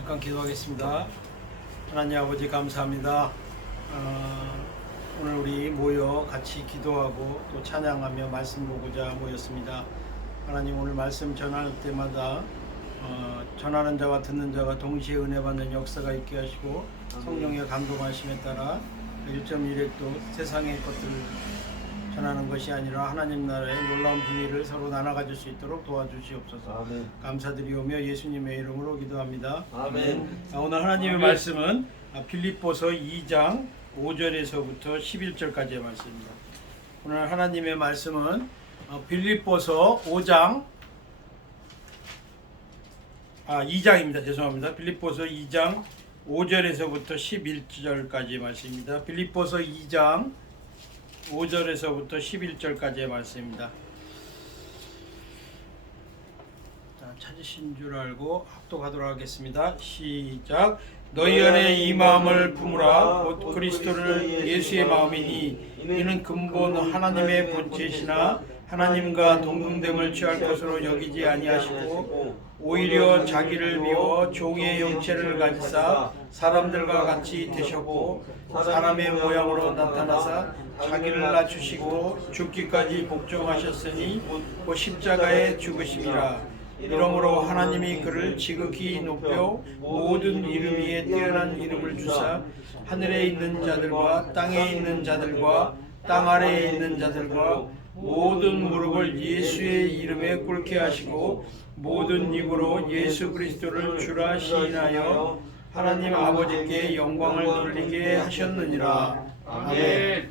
잠깐 기도하겠습니다. 하나님 아버지 감사합니다. 오늘 우리 모여 같이 기도하고 또 찬양하며 말씀 보고자 모였습니다. 하나님 오늘 말씀 전할 때마다 전하는 자와 듣는 자가 동시에 은혜 받는 역사가 있게 하시고 성령의 감동하심에 따라 1.1핵도 세상의 것들을 전하는 것이 아니라 하나님 나라의 놀라운 비밀을 서로 나눠 가질 수 있도록 도와주시옵소서. 아멘. 감사드리오며 예수님의 이름으로 기도합니다. 아멘. 오늘 하나님의 말씀은 빌립보서 2장 5절에서부터 11절까지의 말씀입니다. 오늘 하나님의 말씀은 빌립보서 2장입니다. 죄송합니다. 빌립보서 2장 5절에서부터 11절까지의 말씀입니다. 빌립보서 2장 5절에서부터 11절까지의 말씀입니다. 자, 찾으신 줄 알고 합독하도록 하겠습니다. 시작. 너희 안에 이 마음을 품으라. 곧 그리스도를 예수의 마음이니 이는 근본 하나님의 본체시나 하나님과 동등됨을 취할 것으로 여기지 아니하시고 오히려 자기를 비워 종의 형체를 가지사 사람들과 같이 되셨고 사람의 모양으로 나타나사 자기를 낮추시고 죽기까지 복종하셨으니 그 십자가에 죽으심이라. 이러므로 하나님이 그를 지극히 높여 모든 이름 위에 뛰어난 이름을 주사 하늘에 있는 자들과 땅에 있는 자들과 땅 아래에 있는 자들과 모든 무릎을 예수의 이름에 꿇게 하시고 모든 입으로 예수 그리스도를 주라 시인하여 하나님 아버지께 영광을 돌리게 하셨느니라. 아멘.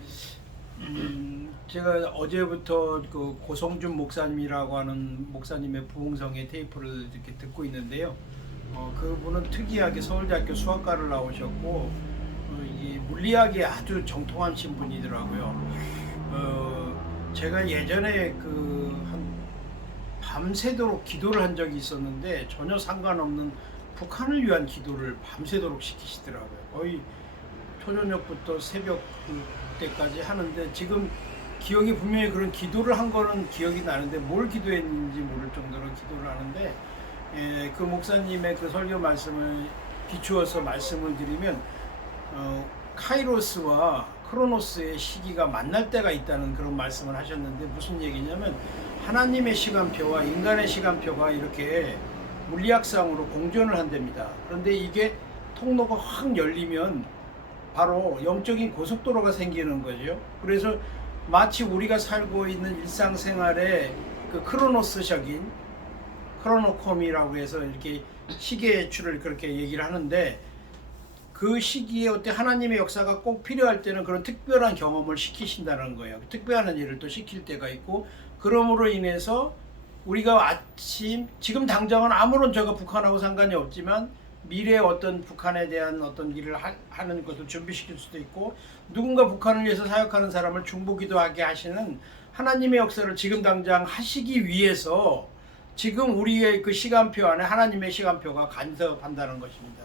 제가 어제부터 그 고성준 목사님이라고 하는 목사님의 부흥성의 테이프를 이렇게 듣고 있는데요. 그분은 특이하게 서울대학교 수학과를 나오셨고 이 물리학에 아주 정통하신 분이더라고요. 제가 예전에 한 밤새도록 기도를 한 적이 있었는데 전혀 상관없는 북한을 위한 기도를 밤새도록 시키시더라고요. 거의 초저녁부터 새벽 때까지 하는데 지금 기억이 분명히 그런 기도를 한 거는 기억이 나는데 뭘 기도했는지 모를 정도로 기도를 하는데 그 목사님의 그 설교 말씀을 비추어서 말씀을 드리면 카이로스와 크로노스의 시기가 만날 때가 있다는 그런 말씀을 하셨는데 무슨 얘기냐면 하나님의 시간표와 인간의 시간표가 이렇게 물리학상으로 공존을 한답니다. 그런데 이게 통로가 확 열리면 바로 영적인 고속도로가 생기는 거죠. 그래서 마치 우리가 살고 있는 일상생활의 그 크로노스적인 크로노콤이라고 해서 이렇게 시계의 추를 그렇게 얘기를 하는데 그 시기에 어때 하나님의 역사가 꼭 필요할 때는 그런 특별한 경험을 시키신다는 거예요. 특별한 일을 또 시킬 때가 있고 그러므로 인해서 우리가 지금 당장은 아무런 저가 북한하고 상관이 없지만 미래에 어떤 북한에 대한 어떤 일을 하는 것을 준비시킬 수도 있고 누군가 북한을 위해서 사역하는 사람을 중보기도 하게 하시는 하나님의 역사를 지금 당장 하시기 위해서 지금 우리의 그 시간표 안에 하나님의 시간표가 간섭한다는 것입니다.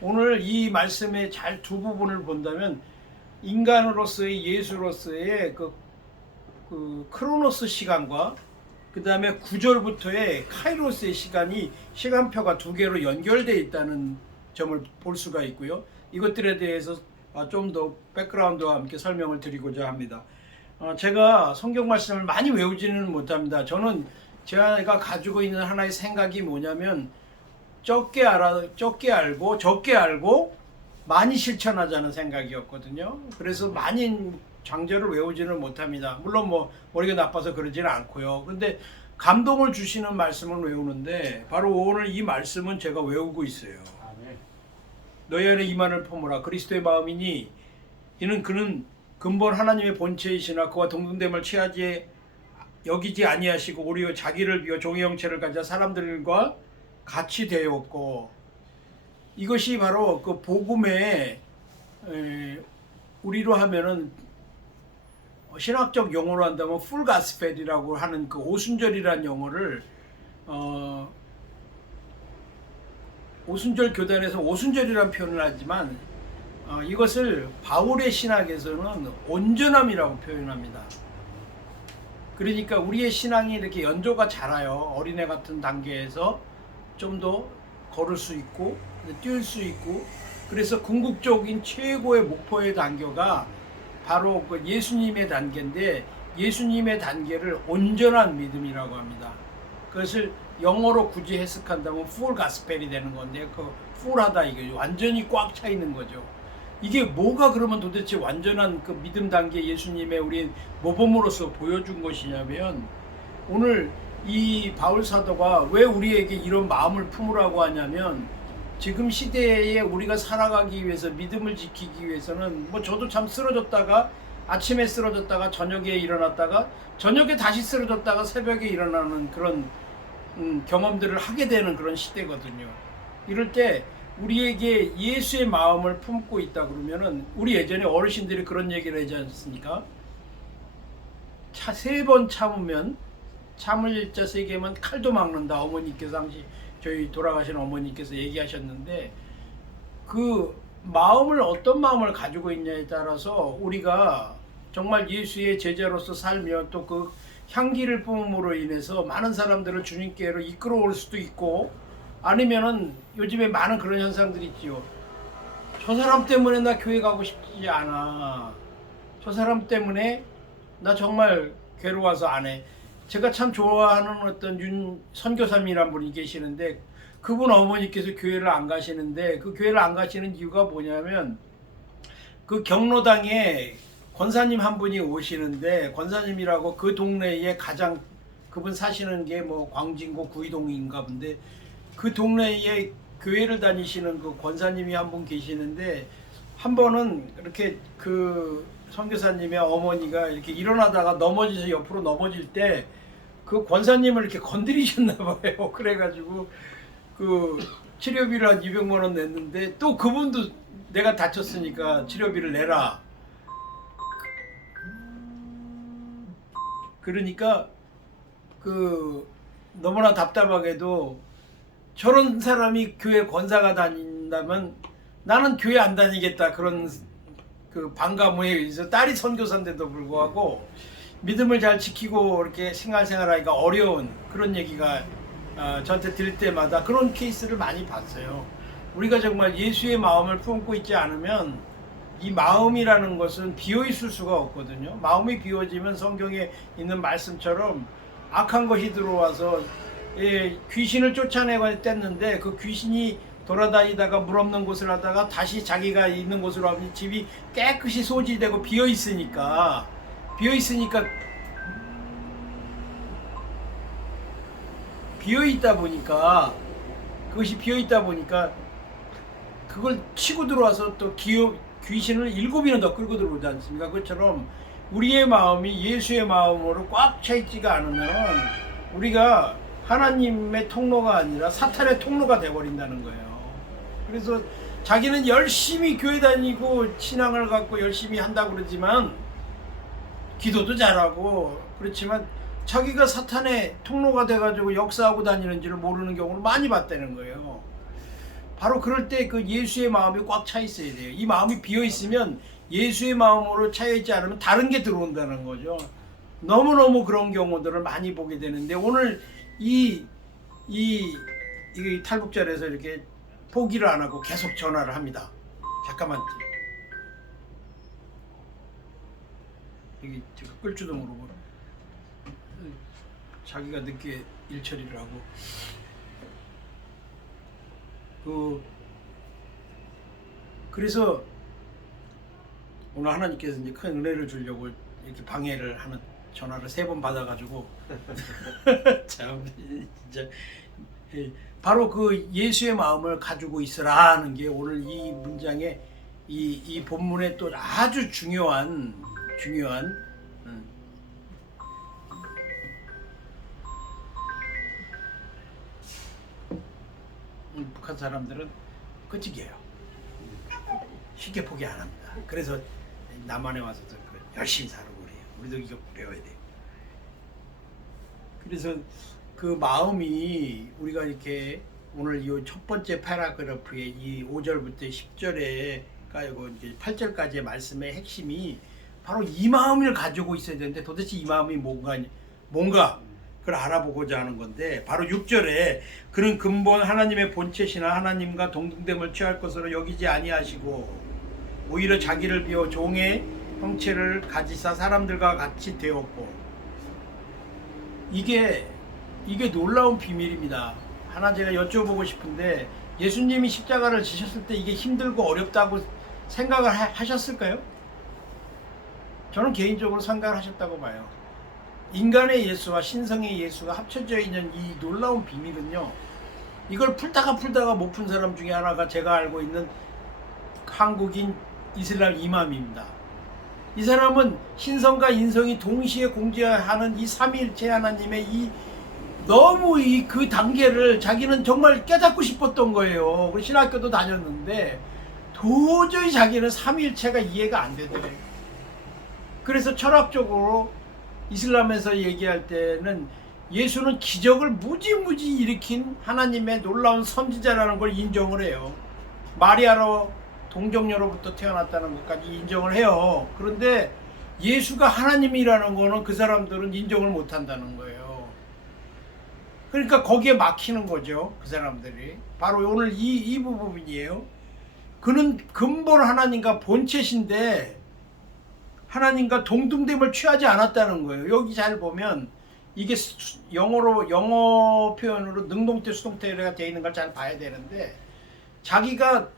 오늘 이 말씀의 잘 두 부분을 본다면 인간으로서의 예수로서의 그 크로노스 시간과 그 다음에 9절부터의 카이로스의 시간이 시간표가 두 개로 연결되어 있다는 점을 볼 수가 있고요. 이것들에 대해서 좀 더 백그라운드와 함께 설명을 드리고자 합니다. 제가 성경 말씀을 많이 외우지는 못합니다. 저는 제가 가지고 있는 하나의 생각이 뭐냐면 적게 알고 적게 알고 많이 실천하자는 생각이었거든요. 그래서 많이 장절을 외우지는 못합니다. 물론 머리가 나빠서 그러지는 않고요. 근데 감동을 주시는 말씀을 외우는데 바로 오늘 이 말씀은 제가 외우고 있어요. 너희 안에 이만을 품으라. 그리스도의 마음이니 이는 그는 근본 하나님의 본체이시나 그와 동등됨을 여기지 아니하시고 오히려 자기를 비워 종의 형체를 가져 사람들과 같이 되었고 이것이 바로 그 복음의 우리로 하면은 신학적 용어로 한다면 풀 가스펠이라고 하는 그 오순절이라는 용어를 오순절 교단에서 오순절이라는 표현을 하지만 이것을 바울의 신학에서는 온전함이라고 표현합니다. 그러니까 우리의 신앙이 이렇게 연조가 자라요. 어린애 같은 단계에서 좀 더 걸을 수 있고 뛸 수 있고, 그래서 궁극적인 최고의 목표의 단계가 바로 그 예수님의 단계인데, 예수님의 단계를 온전한 믿음이라고 합니다. 그것을 영어로 굳이 해석한다면 full gospel이 되는 건데, 그 full하다 이게 완전히 꽉 차 있는 거죠. 이게 뭐가 그러면 도대체 완전한 그 믿음 단계 예수님의 우리 모범으로서 보여준 것이냐면, 오늘 이 바울 사도가 왜 우리에게 이런 마음을 품으라고 하냐면, 지금 시대에 우리가 살아가기 위해서, 믿음을 지키기 위해서는, 뭐 저도 참 쓰러졌다가 아침에 쓰러졌다가 저녁에 일어났다가 저녁에 다시 쓰러졌다가 새벽에 일어나는 그런 경험들을 하게 되는 그런 시대거든요. 이럴 때 우리에게 예수의 마음을 품고 있다 그러면은, 우리 예전에 어르신들이 그런 얘기를 하지 않습니까? 세 번 참으면, 참을 자 세 개면 칼도 막는다. 어머니께서 당시 저희 돌아가신 어머니께서 얘기하셨는데, 그 마음을, 어떤 마음을 가지고 있냐에 따라서 우리가 정말 예수의 제자로서 살며 또 그 향기를 뿜음으로 인해서 많은 사람들을 주님께로 이끌어올 수도 있고, 아니면은 요즘에 많은 그런 현상들이 있지요. 저 사람 때문에 나 교회 가고 싶지 않아. 저 사람 때문에 나 정말 괴로워서 안 해. 제가 참 좋아하는 어떤 윤 선교사님이란 분이 계시는데, 그분 어머니께서 교회를 안 가시는데, 그 교회를 안 가시는 이유가 뭐냐면, 그 경로당에 권사님 한 분이 오시는데, 권사님이라고 그 동네에 가장, 그분 사시는 게 뭐 광진구 구이동인가 본데, 그 동네에 교회를 다니시는 그 권사님이 한 분 계시는데, 한 번은 이렇게 그 선교사님의 어머니가 이렇게 일어나다가 넘어져서 옆으로 넘어질 때 그 권사님을 이렇게 건드리셨나 봐요. 그래가지고 그 치료비를 한 200만 원 냈는데, 또 그분도 내가 다쳤으니까 치료비를 내라. 그러니까 그 너무나 답답하게도, 저런 사람이 교회 권사가 다닌다면 나는 교회 안 다니겠다, 그런 그 반감에 의해서, 딸이 선교사인데도 불구하고 믿음을 잘 지키고 이렇게 생활하기가 어려운 그런 얘기가 저한테 들을 때마다 그런 케이스를 많이 봤어요. 우리가 정말 예수의 마음을 품고 있지 않으면 이 마음이라는 것은 비어 있을 수가 없거든요. 마음이 비워지면 성경에 있는 말씀처럼 악한 것이 들어와서 귀신을 쫓아내고 뗐는데, 그 귀신이 돌아다니다가 물 없는 곳을 하다가 다시 자기가 있는 곳으로 하면 집이 깨끗이 소지되고 비어 있으니까 그것이 비어 있다 보니까 그걸 치고 들어와서 또 귀신을 7이나 더 끌고 들어오지 않습니까? 그것처럼 우리의 마음이 예수의 마음으로 꽉 차 있지가 않으면 우리가 하나님의 통로가 아니라 사탄의 통로가 돼버린다는 거예요. 그래서 자기는 열심히 교회 다니고 신앙을 갖고 열심히 한다고 그러지만, 기도도 잘하고 그렇지만 자기가 사탄의 통로가 돼가지고 역사하고 다니는지를 모르는 경우를 많이 봤다는 거예요. 바로 그럴 때 그 예수의 마음이 꽉 차 있어야 돼요. 이 마음이 비어 있으면, 예수의 마음으로 차 있지 않으면 다른 게 들어온다는 거죠. 너무너무 그런 경우들을 많이 보게 되는데, 오늘 이 탈북자에서 이렇게 포기를 안 하고 계속 전화를 합니다. 잠깐만, 이게 끌 줄도 모르고 자기가 늦게 일 처리를 하고, 그래서 오늘 하나님께서 이제 큰 은혜를 주려고 이렇게 방해를 하는 전화를 3번 받아가지고 참 진짜 바로 그 예수의 마음을 가지고 있으라는 게 오늘 이 문장의 이 본문의 또 아주 중요한 북한 사람들은 끄찍이에요. 쉽게 포기 안 합니다. 그래서 남한에 와서도 열심히 살고 그래요. 우리도 이거 배워야 돼요. 그래서 그 마음이, 우리가 이렇게 오늘 이 첫 번째 패러그래프의 이 5절부터 10절에 가지고 이제 8절까지의 말씀의 핵심이 바로 이 마음을 가지고 있어야 되는데, 도대체 이 마음이 뭔가 그걸 알아보고자 하는 건데, 바로 6절에 그는 근본 하나님의 본체시나 하나님과 동등됨을 취할 것으로 여기지 아니하시고 오히려 자기를 비워 종의 형체를 가지사 사람들과 같이 되었고. 이게 놀라운 비밀입니다. 하나 제가 여쭤보고 싶은데, 예수님이 십자가를 지셨을 때 이게 힘들고 어렵다고 생각을 하셨을까요? 저는 개인적으로 생각을 하셨다고 봐요. 인간의 예수와 신성의 예수가 합쳐져 있는 이 놀라운 비밀은요, 이걸 풀다가 못 푼 사람 중에 하나가 제가 알고 있는 한국인 이슬람 이맘입니다. 이 사람은 신성과 인성이 동시에 공존하는 이 삼위일체 하나님의 너무 그 단계를 자기는 정말 깨닫고 싶었던 거예요. 신학교도 다녔는데 도저히 자기는 삼위일체가 이해가 안 되더래요. 그래서 철학적으로 이슬람에서 얘기할 때는 예수는 기적을 무지무지 일으킨 하나님의 놀라운 선지자라는 걸 인정을 해요. 마리아로 동정녀로부터 태어났다는 것까지 인정을 해요. 그런데 예수가 하나님이라는 거는 그 사람들은 인정을 못 한다는 거예요. 그러니까 거기에 막히는 거죠, 그 사람들이. 바로 오늘 이 부분이에요. 그는 근본 하나님과 본체신데 하나님과 동등됨을 취하지 않았다는 거예요. 여기 잘 보면 이게 영어 표현으로 능동태 수동태가 되어 있는 걸 잘 봐야 되는데, 자기가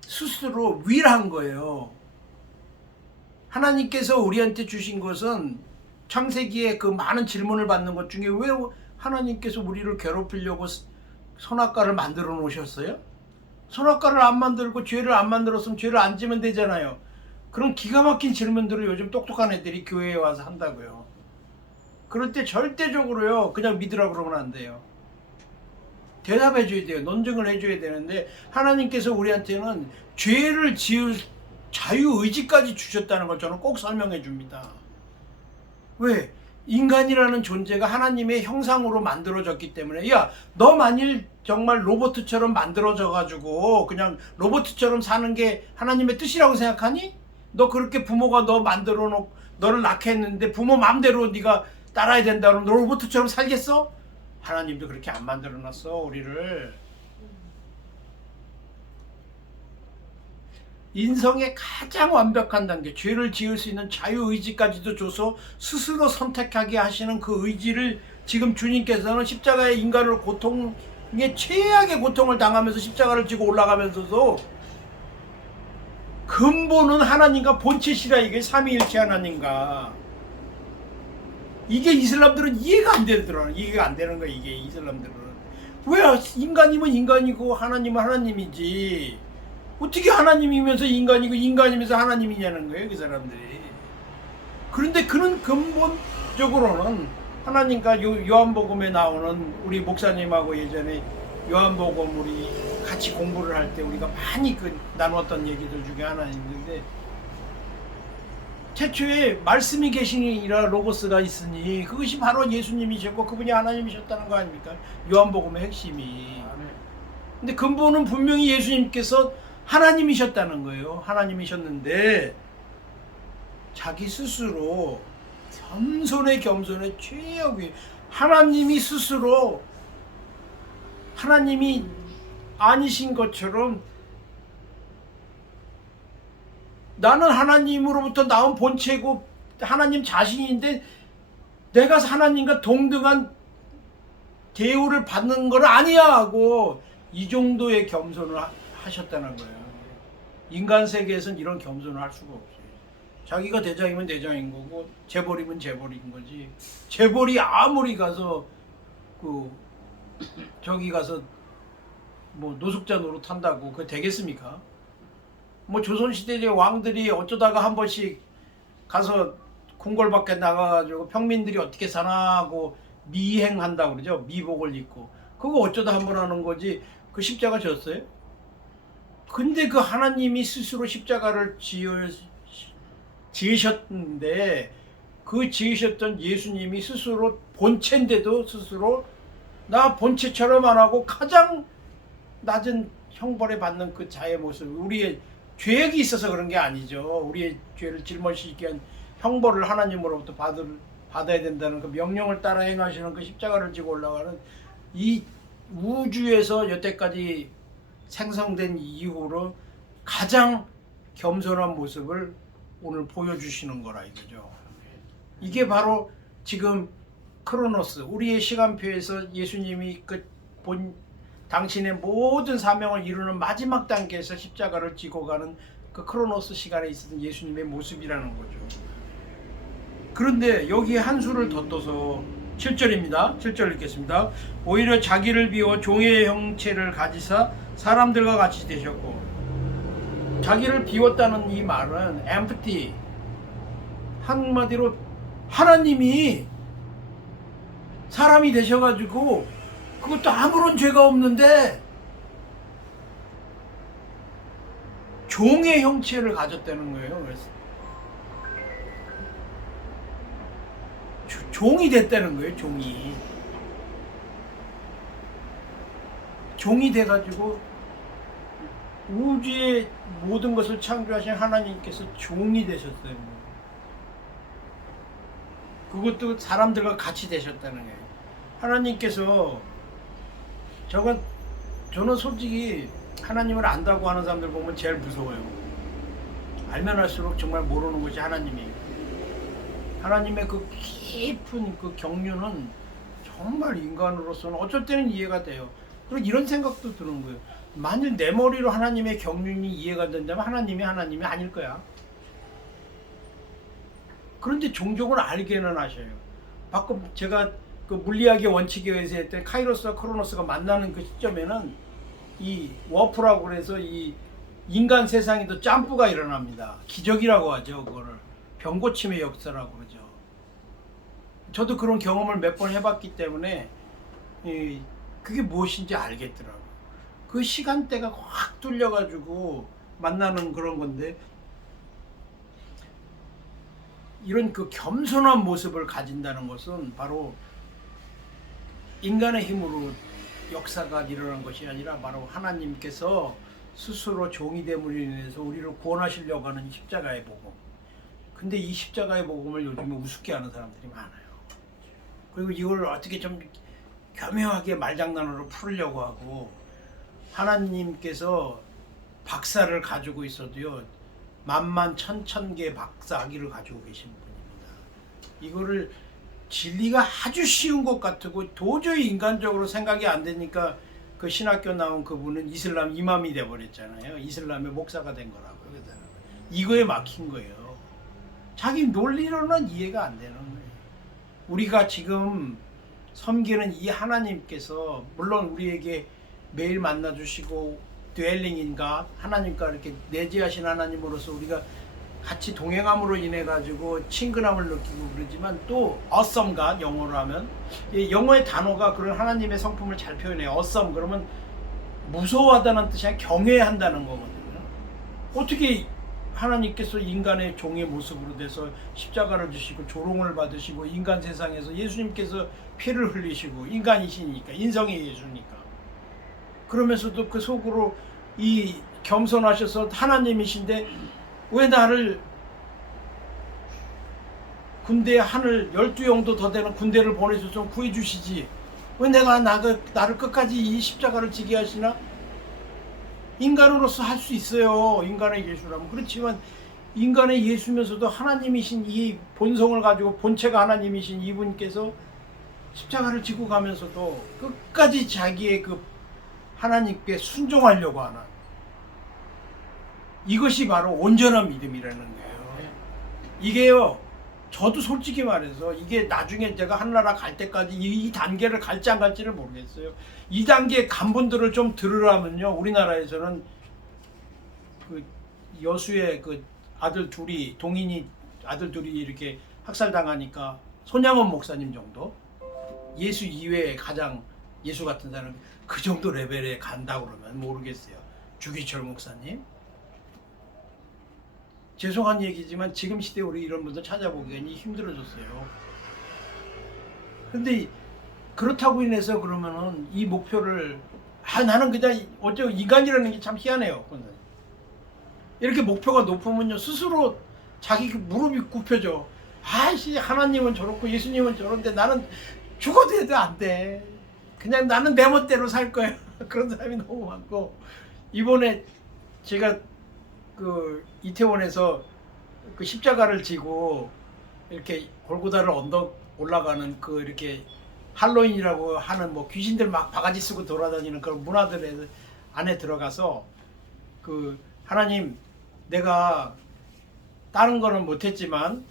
스스로 위라한 거예요. 하나님께서 우리한테 주신 것은 창세기에 그 많은 질문을 받는 것 중에 왜 하나님께서 우리를 괴롭히려고 선악과를 만들어 놓으셨어요? 선악과를 안 만들고 죄를 안 만들었으면 죄를 안 지면 되잖아요. 그런 기가 막힌 질문들을 요즘 똑똑한 애들이 교회에 와서 한다고요. 그럴 때 절대적으로요, 그냥 믿으라 그러면 안 돼요. 대답해 줘야 돼요. 논증을 해줘야 되는데, 하나님께서 우리한테는 죄를 지을 자유의지까지 주셨다는 걸 저는 꼭 설명해 줍니다. 왜? 인간이라는 존재가 하나님의 형상으로 만들어졌기 때문에, 야, 너 만일 정말 로봇처럼 만들어져 가지고 그냥 로봇처럼 사는 게 하나님의 뜻이라고 생각하니? 너 그렇게 부모가 너 만들어 놓고 너를 낳게 했는데 부모 마음대로 네가 따라야 된다 그러면 너 로봇처럼 살겠어? 하나님도 그렇게 안 만들어 놨어, 우리를. 인성의 가장 완벽한 단계, 죄를 지을 수 있는 자유의지까지도 줘서 스스로 선택하게 하시는 그 의지를 지금 주님께서는 십자가의 인간을 고통에 최악의 고통을 당하면서 십자가를 지고 올라가면서도 근본은 하나님과 본체시라, 이게 삼위일체 하나님과. 이게 이슬람들은 이해가 안 되더라. 이해가 안 되는 거야, 이게 이슬람들은. 왜 인간이면 인간이고 하나님은 하나님이지, 어떻게 하나님이면서 인간이고 인간이면서 하나님이냐는 거예요, 그 사람들이. 그런데 그는 근본적으로는 하나님과 요한복음에 나오는, 우리 목사님하고 예전에 요한복음 우리 같이 공부를 할 때 우리가 많이 나눴던 얘기들 중에 하나 있는데, 태초에 말씀이 계시니라 로고스가 있으니 그것이 바로 예수님이셨고 그분이 하나님이셨다는 거 아닙니까? 요한복음의 핵심이. 근데 근본은 분명히 예수님께서 하나님이셨다는 거예요. 하나님이셨는데 자기 스스로 겸손의 최악이, 하나님이 스스로 하나님이 아니신 것처럼 나는 하나님으로부터 나온 본체고 하나님 자신인데 내가 하나님과 동등한 대우를 받는 건 아니야 하고 이 정도의 겸손을 하셨다는 거예요. 인간 세계에서는 이런 겸손을 할 수가 없어요. 자기가 대장이면 대장인 거고 재벌이면 재벌인 거지. 재벌이 아무리 가서 저기 가서 뭐 노숙자 노릇한다고 그게 되겠습니까? 뭐 조선시대의 왕들이 어쩌다가 한 번씩 가서 궁궐 밖에 나가가지고 평민들이 어떻게 사나 하고 미행한다고 그러죠. 미복을 입고. 그거 어쩌다 한 번 하는 거지. 그 십자가 졌어요? 근데 그 하나님이 스스로 십자가를 지으셨는데, 그 지으셨던 예수님이 스스로 본체인데도 스스로 나 본체처럼 안 하고 가장 낮은 형벌에 받는 그 자의 모습, 우리의 죄악이 있어서 그런 게 아니죠. 우리의 죄를 짊어지기 위한 형벌을 하나님으로부터 받아야 된다는 그 명령을 따라 행하시는 그 십자가를 지고 올라가는 이 우주에서 여태까지 생성된 이후로 가장 겸손한 모습을 오늘 보여주시는 거라 이거죠. 이게 바로 지금 크로노스, 우리의 시간표에서 예수님이 당신의 모든 사명을 이루는 마지막 단계에서 십자가를 지고 가는 그 크로노스 시간에 있었던 예수님의 모습이라는 거죠. 그런데 여기에 한 수를 덧떠서 7절입니다. 7절 읽겠습니다. 오히려 자기를 비워 종의 형체를 가지사 사람들과 같이 되셨고, 자기를 비웠다는 이 말은 empty, 한마디로 하나님이 사람이 되셔가지고 그것도 아무런 죄가 없는데 종의 형체를 가졌다는 거예요. 그래서 종이 됐다는 거예요. 종이 돼가지고 우주의 모든 것을 창조하신 하나님께서 종이 되셨어요. 그것도 사람들과 같이 되셨다는 거예요. 하나님께서 저는 솔직히 하나님을 안다고 하는 사람들 보면 제일 무서워요. 알면 알수록 정말 모르는 것이 하나님이에요. 하나님의 그 깊은 그 경륜은 정말 인간으로서는 어쩔 때는 이해가 돼요. 그리고 이런 생각도 드는 거예요. 만일 내 머리로 하나님의 경륜이 이해가 된다면 하나님이 아닐 거야. 그런데 종종은 알게는 하셔요. 방금 제가 그 물리학의 원칙에 의해서 했던 카이로스와 크로노스가 만나는 그 시점에는 이 워프라고 그래서 이 인간 세상에도 점프가 일어납니다. 기적이라고 하죠. 그거를 병고침의 역사라고 그러죠. 저도 그런 경험을 몇 번 해봤기 때문에 그게 무엇인지 알겠더라고요. 그 시간대가 확 뚫려가지고 만나는 그런 건데, 이런 그 겸손한 모습을 가진다는 것은 바로 인간의 힘으로 역사가 일어난 것이 아니라 바로 하나님께서 스스로 종이 됨으로 인해서 우리를 구원하시려고 하는 십자가의 복음. 근데 이 십자가의 복음을 요즘에 우습게 하는 사람들이 많아요. 그리고 이걸 어떻게 좀 교묘하게 말장난으로 풀으려고 하고, 하나님께서 박사를 가지고 있어도요, 만만 천천개 박사학위를 가지고 계신 분입니다. 이거를 진리가 아주 쉬운 것 같고 도저히 인간적으로 생각이 안 되니까 그 신학교 나온 그분은 이슬람 이맘이 돼버렸잖아요. 이슬람의 목사가 된 거라고요. 이거에 막힌 거예요. 자기 논리로는 이해가 안 되는 거예요. 우리가 지금 섬기는 이 하나님께서 물론 우리에게 매일 만나주시고 드웰링인가 하나님과 이렇게 내재하신 하나님으로서 우리가 같이 동행함으로 인해 가지고 친근함을 느끼고 그러지만 또 awesome God, 영어로 하면 영어의 단어가 그런 하나님의 성품을 잘 표현해요. awesome 그러면 무서워하다는 뜻이 아니라 경외한다는 거거든요. 어떻게 하나님께서 인간의 종의 모습으로 돼서 십자가를 지시고 조롱을 받으시고 인간 세상에서 예수님께서 피를 흘리시고 인간이시니까 인성의 예수니까 그러면서도 그 속으로 이 겸손하셔서 하나님이신데 왜 나를 군대 하늘 12영도 더 되는 군대를 보내서 좀 구해주시지, 왜 나를 끝까지 이 십자가를 지게 하시나? 인간으로서 할 수 있어요. 인간의 예수라면. 그렇지만 인간의 예수면서도 하나님이신 이 본성을 가지고 본체가 하나님이신 이분께서 십자가를 지고 가면서도 끝까지 자기의 그 하나님께 순종하려고 하는, 이것이 바로 온전한 믿음이라는 거예요. 이게요, 저도 솔직히 말해서 이게 나중에 제가 하늘나라 갈 때까지 이 단계를 갈지 안 갈지를 모르겠어요. 이 단계 간 분들을 좀 들으라면요, 우리나라에서는 그 여수의 그 아들 둘이, 동인이 아들 둘이 이렇게 학살당하니까 손양원 목사님 정도, 예수 이외에 가장 예수 같은 사람, 그 정도 레벨에 간다고 그러면 모르겠어요. 주기철 목사님. 죄송한 얘기지만 지금 시대에 우리 이런 분들 찾아보기가 힘들어졌어요. 근데 그렇다고 인해서 그러면은 이 목표를 나는 그냥 어쩌고 인간이라는 게 참 희한해요. 이렇게 목표가 높으면요 스스로 자기 무릎이 굽혀져. 아이씨 하나님은 저렇고 예수님은 저런데 나는 죽어도 해도 안 돼. 그냥 나는 내 멋대로 살 거야. 그런 사람이 너무 많고 이번에 제가 그 이태원에서 그 십자가를 지고 이렇게 골고다를 언덕 올라가는 그 이렇게 할로윈이라고 하는 뭐 귀신들 막 바가지 쓰고 돌아다니는 그런 문화들 안에 들어가서 그 하나님 내가 다른 거는 못했지만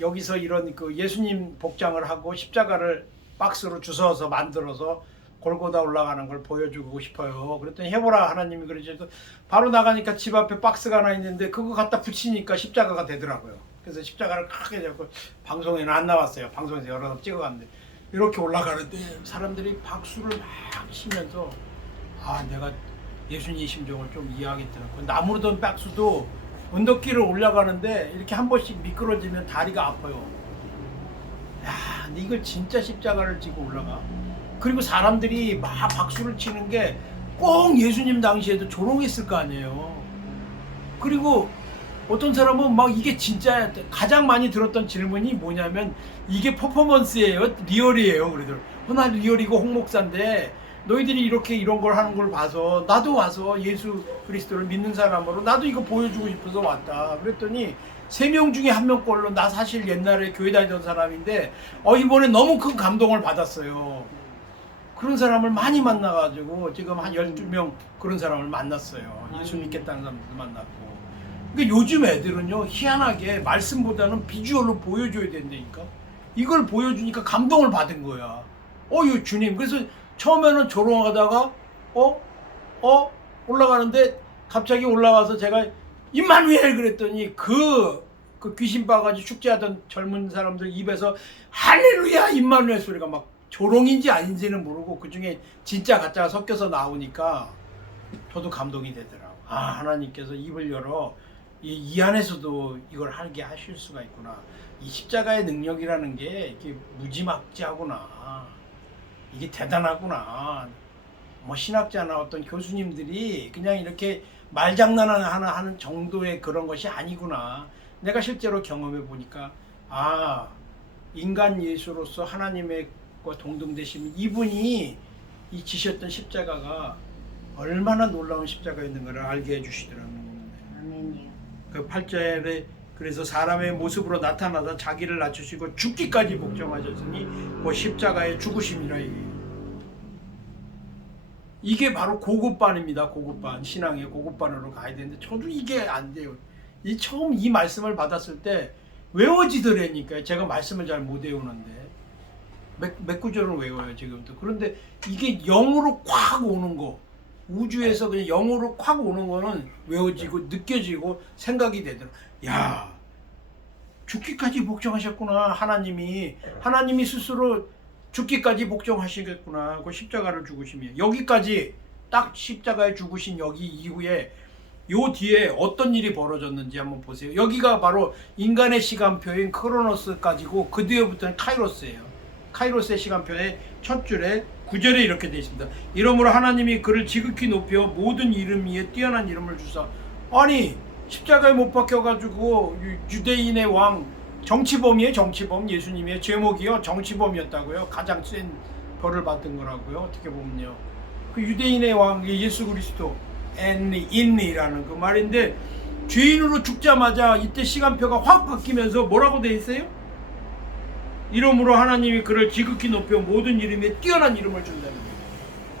여기서 이런 그 예수님 복장을 하고 십자가를 박스로 주워서 만들어서 골고다 올라가는 걸 보여주고 싶어요. 그랬더니 해보라 하나님이 그러죠. 바로 나가니까 집 앞에 박스가 하나 있는데 그거 갖다 붙이니까 십자가가 되더라고요. 그래서 십자가를 크게 잡고 방송에는 안 나왔어요. 방송에서 여러 번 찍어갔는데 이렇게 올라가는데 사람들이 박수를 막 치면서 아 내가 예수님 심정을 좀 이해하겠더라. 나무로 된 박수도 언덕길을 올라가는데 이렇게 한 번씩 미끄러지면 다리가 아파요. 야, 근데 이걸 진짜 십자가를 지고 올라가. 그리고 사람들이 막 박수를 치는 게 꼭 예수님 당시에도 조롱했을 거 아니에요. 그리고 어떤 사람은 막 이게 진짜 가장 많이 들었던 질문이 뭐냐면 이게 퍼포먼스예요? 리얼이에요? 그러더라고요. 나 리얼이고 홍목사인데 너희들이 이렇게 이런 걸 하는 걸 봐서 나도 와서 예수 그리스도를 믿는 사람으로 나도 이거 보여주고 싶어서 왔다. 그랬더니 3명 중에 1명 꼴로 나 사실 옛날에 교회 다니던 사람인데 이번에 너무 큰 감동을 받았어요. 그런 사람을 많이 만나가지고 지금 한 12명 그런 사람을 만났어요. 예수 믿겠다는 사람도 만났고. 그러니까 요즘 애들은요 희한하게 말씀보다는 비주얼로 보여줘야 된다니까. 이걸 보여주니까 감동을 받은 거야. 이거 주님. 그래서 처음에는 조롱하다가 올라가는데 갑자기 올라가서 제가 임마누엘 그랬더니 그 귀신 빠가지고 축제하던 젊은 사람들 입에서 할렐루야 임마누엘 소리가 막 조롱인지 아닌지는 모르고 그중에 진짜 가짜가 섞여서 나오니까 저도 감동이 되더라고. 하나님께서 입을 열어 이 안에서도 이걸 하게 하실 수가 있구나. 이 십자가의 능력이라는 게 이게 무지막지하구나. 이게 대단하구나. 뭐 신학자나 어떤 교수님들이 그냥 이렇게 말장난을 하는 정도의 그런 것이 아니구나. 내가 실제로 경험해 보니까 인간 예수로서 하나님의 동등되시면 이분이 이 지셨던 십자가가 얼마나 놀라운 십자가였는가를 알게 해주시더라고요. 아멘이요. 그 8절에 그래서 사람의 모습으로 나타나다 자기를 낮추시고 죽기까지 복종하셨으니 그 십자가의 죽으심이라 이게요. 이게 바로 고급반입니다. 고급반. 신앙의 고급반으로 가야 되는데 저도 이게 안 돼요. 처음 이 말씀을 받았을 때 외워지더라니까요. 제가 말씀을 잘 못 외우는데 몇 구절을 외워요 지금도. 그런데 이게 영으로 콱 오는 거, 우주에서 그냥 영으로 콱 오는 거는 외워지고 느껴지고 생각이 되더라. 야, 죽기까지 복종하셨구나. 하나님이 스스로 죽기까지 복종하시겠구나. 그 십자가를 죽으시면 여기까지 딱 십자가에 죽으신 여기 이후에 요 뒤에 어떤 일이 벌어졌는지 한번 보세요. 여기가 바로 인간의 시간표인 크로노스까지고 그 뒤에부터는 카이로스예요. 카이로스의 시간표의 첫 줄에 9절에 이렇게 되어 있습니다. 이러므로 하나님이 그를 지극히 높여 모든 이름 위에 뛰어난 이름을 주사. 아니 십자가에 못 박혀가지고 유대인의 왕 정치범이에요. 정치범. 예수님의 제목이요 정치범이었다고요. 가장 센 벌을 받은 거라고요. 어떻게 보면요. 그 유대인의 왕 예수 그리스도 인이라는 그 말인데 죄인으로 죽자마자 이때 시간표가 확 바뀌면서 뭐라고 되어 있어요? 이러므로 하나님이 그를 지극히 높여 모든 이름에 뛰어난 이름을 준다는 거예요.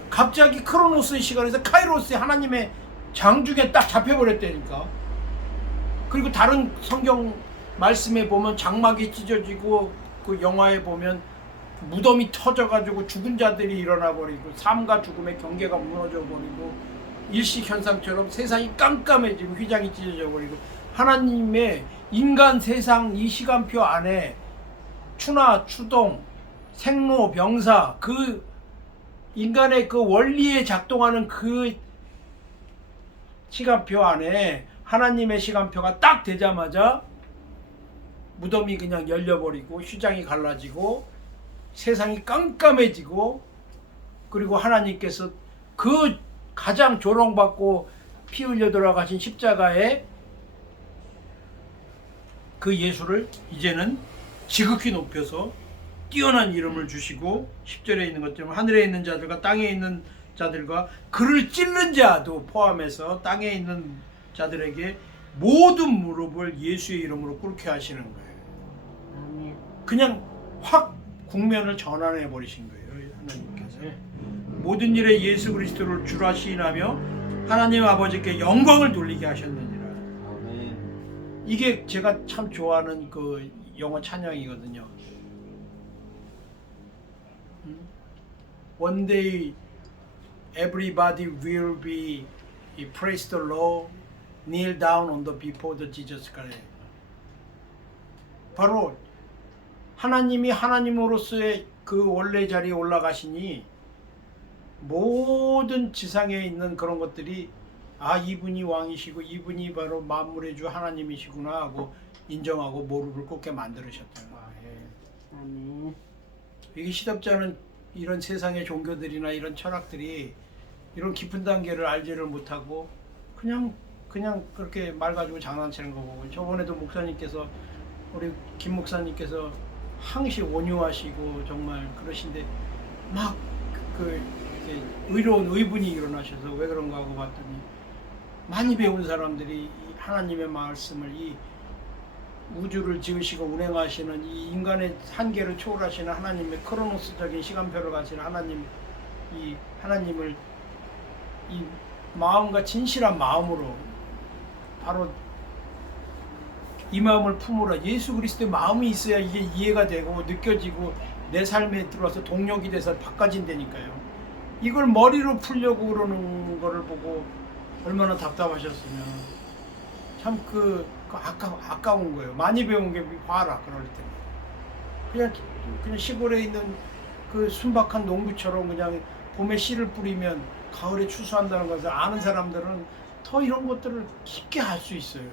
갑자기 크로노스의 시간에서 카이로스의 하나님의 장중에 딱 잡혀버렸다니까. 그리고 다른 성경 말씀에 보면 장막이 찢어지고 그 영화에 보면 무덤이 터져가지고 죽은 자들이 일어나버리고 삶과 죽음의 경계가 무너져버리고 일시현상처럼 세상이 깜깜해지고 휘장이 찢어져버리고 하나님의 인간 세상 이 시간표 안에 추나 추동 생로 병사 그 인간의 그 원리에 작동하는 그 시간표 안에 하나님의 시간표가 딱 되자마자 무덤이 그냥 열려버리고 휘장이 갈라지고 세상이 깜깜해지고 그리고 하나님께서 그 가장 조롱받고 피 흘려 돌아가신 십자가에 그 예수를 이제는 지극히 높여서 뛰어난 이름을 주시고 10절에 있는 것처럼 하늘에 있는 자들과 땅에 있는 자들과 그를 찢는 자도 포함해서 땅에 있는 자들에게 모든 무릎을 예수의 이름으로 꿇게 하시는 거예요. 아멘. 그냥 확 국면을 전환해 버리신 거예요. 하나님께서 모든 일에 예수 그리스도를 주라 시인하며 하나님 아버지께 영광을 돌리게 하셨느니라. 아멘. 이게 제가 참 좋아하는 그 영어 찬양이거든요. One day everybody will be praise the Lord, kneel down on the before the Jesus Christ. 바로 하나님이 하나님으로서의 그 원래 자리에 올라가시니 모든 지상에 있는 그런 것들이 아 이분이 왕이시고 이분이 바로 만물의 주 하나님이시구나 하고 인정하고 무릎을 꿇게 만들으셨다는 거예요. 아멘. 이게 시답지 않은 이런 세상의 종교들이나 이런 철학들이 이런 깊은 단계를 알지를 못하고 그냥 그렇게 말 가지고 장난치는 거 보고 저번에도 목사님께서 우리 김 목사님께서 항시 온유하시고 정말 그러신데 막 이렇게 의로운 의분이 일어나셔서 왜 그런가 하고 봤더니 많이 배운 사람들이 이 하나님의 말씀을 이 우주를 지으시고 운행하시는 이 인간의 한계를 초월하시는 하나님의 크로노스적인 시간표를 가지는 하나님 이 하나님을 이 마음과 진실한 마음으로 바로 이 마음을 품으라. 예수 그리스도의 마음이 있어야 이게 이해가 되고 느껴지고 내 삶에 들어와서 동력이 돼서 바꿔진다니까요. 이걸 머리로 풀려고 그러는 거를 보고 얼마나 답답하셨으면 참 아까운 거예요. 많이 배운 게 봐라 그럴 때 그냥 시골에 있는 그 순박한 농부처럼 그냥 봄에 씨를 뿌리면 가을에 추수한다는 것을 아는 사람들은 더 이런 것들을 깊게 할 수 있어요.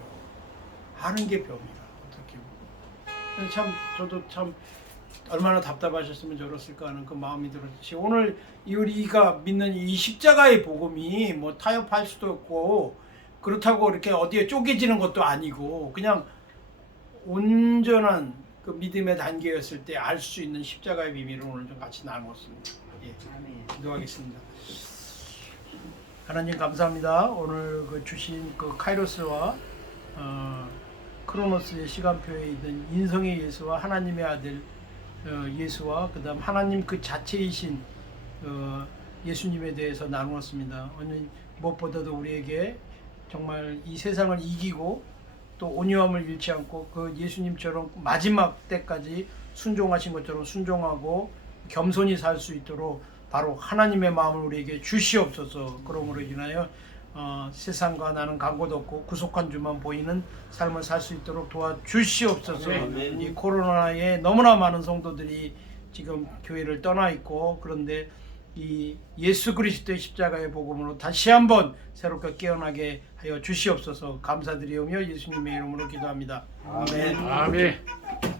아는 게 병이다. 어떻게 보면. 참 저도 참 얼마나 답답하셨으면 저랬을까 하는 그 마음이 들었지. 오늘 우리가 믿는 이 십자가의 복음이 뭐 타협할 수도 없고 그렇다고 이렇게 어디에 쪼개지는 것도 아니고 그냥 온전한 그 믿음의 단계였을 때 알 수 있는 십자가의 비밀을 오늘 좀 같이 나누었습니다. 예, 아멘. 기도하겠습니다. 하나님 감사합니다. 오늘 그 주신 그 카이로스와 크로노스의 시간표에 있는 인성의 예수와 하나님의 아들 예수와 그다음 하나님 그 자체이신 예수님에 대해서 나누었습니다. 오늘 무엇보다도 우리에게 정말 이 세상을 이기고 또 온유함을 잃지 않고 그 예수님처럼 마지막 때까지 순종하신 것처럼 순종하고 겸손히 살 수 있도록 바로 하나님의 마음을 우리에게 주시옵소서. 그러므로 인하여 세상과 나는 간곳 없고 구속한 주만 보이는 삶을 살 수 있도록 도와주시옵소서. 아멘. 이 코로나에 너무나 많은 성도들이 지금 교회를 떠나 있고 그런데 이 예수 그리스도의 십자가의 복음으로 다시 한번 새롭게 깨어나게 하여 주시옵소서. 감사드리오며 예수님의 이름으로 기도합니다. 아멘. 아멘.